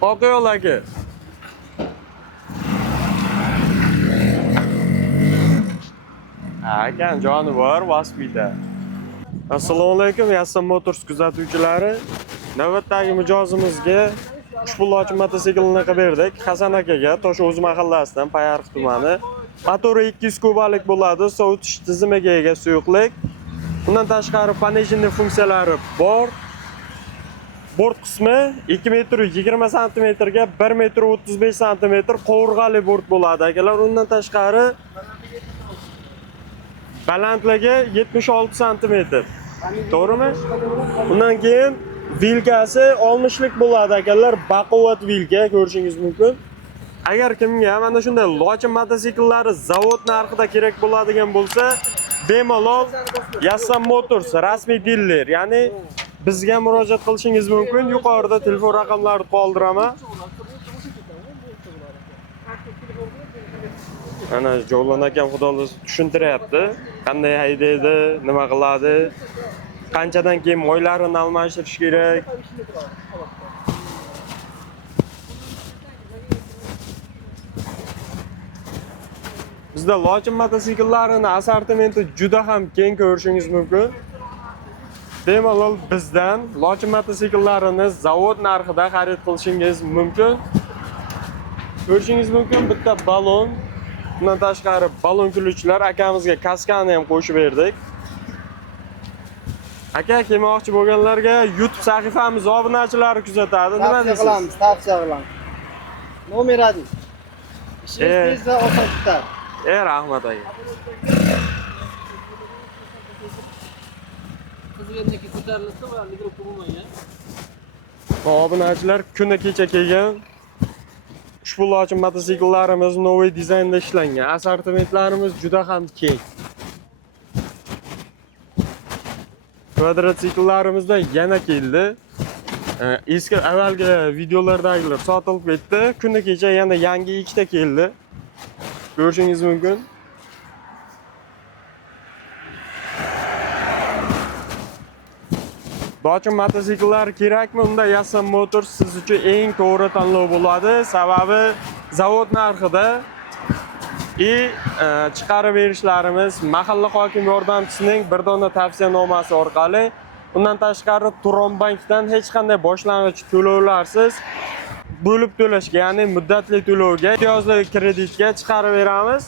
Oq yo'l aka. Aka, jonivor Vaspita. Assalomu alaykum, Yassan Motors kuzatuvchilari. Navbatdagi mijozimizga ushbu lochi mototsiklni qilib berdik. Hasan akaga Tosh'o'z mahallasidan Payariq tumani. Motori 200 kubalik bo'ladi, sovutish tizimiga ega suyuqlik. Bundan tashqari ponejniy funksiyalari bor. Bort qismi 2 metr 20 sm ga 1 metr 35 sm qovurg'ali bort bo'ladi akalar. Undan tashqari balandligi 76 sm. To'g'rimi? Undan keyin vilkasi 60 lik bo'ladi akalar. Baquvvat vilka ko'rishingiz mumkin. Agar kimga mana shunday lochi mototsikllari zavod narxida kerak bo'ladigan bo'lsa, bemalol Yassan Motors rasmiy diler, ya'ni bizga murojaat qilishingiz mumkin. Yuqorida telefon raqamlarini qoldiraman. Ana Jo'lan akam xudolar tushuntiryapti. Qanday haydaydi, nima qiladi, qanchadan keyin moylarini almashtirish kerak. Bizda lochi mototsikllarning assortimenti juda ham keng ko'rishingiz mumkin. Bemalol bizdan lochi mototsiklarini zavod narxida xarid qilishingiz mumkin. Ko'rishingiz mumkin bitta balon. Bundan tashqari balon kuluvchilar akamizga kaskani ham qo'shib berdik. Aka, kelmoqchi bo'lganlarga YouTube sahifamiz obunachilari kuzatadi. Nima deysiz? Tavsiya qilamiz. Nomer 1. Ishingiz tezda oson ketadi. Rahmat aka. Qizg'indagi ko'tarilsa va mikrofo'n bo'lmagan. Obunachilar kuni kecha kelgan. Ushbu lochi mototsikillarimiz novoy dizaynda ishlangan. Assortimentlarimiz juda ham keng. Kvadrotsiklarimizda yana keldi. Eski avvalgi videolardagilar sotilib ketdi. Kuni kecha yana yangi ikkita keldi. Ko'rishingiz mumkin. Lochi mototsiklar kerakmi? Unda Yassan Motors siz uchun eng to'g'ri tanlov bo'ladi. Sababi zavod narxida chiqarib berishlarimiz mahalla hokim yordamchisining bir dona tavsiyanomasi orqali. Undan tashqari Turonbankdan hech qanday boshlang'ich to'lovlarsiz bo'lib to'lashga, ya'ni muddatli to'lovga, imtiyozli kreditga chiqarib beramiz.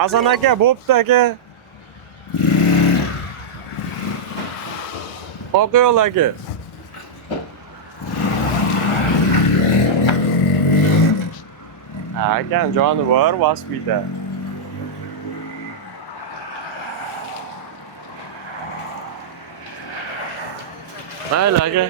Hasan aka, bo'pti aka. Oq yo'l aka. Aka, jonivor Vaspita. Mayli aka.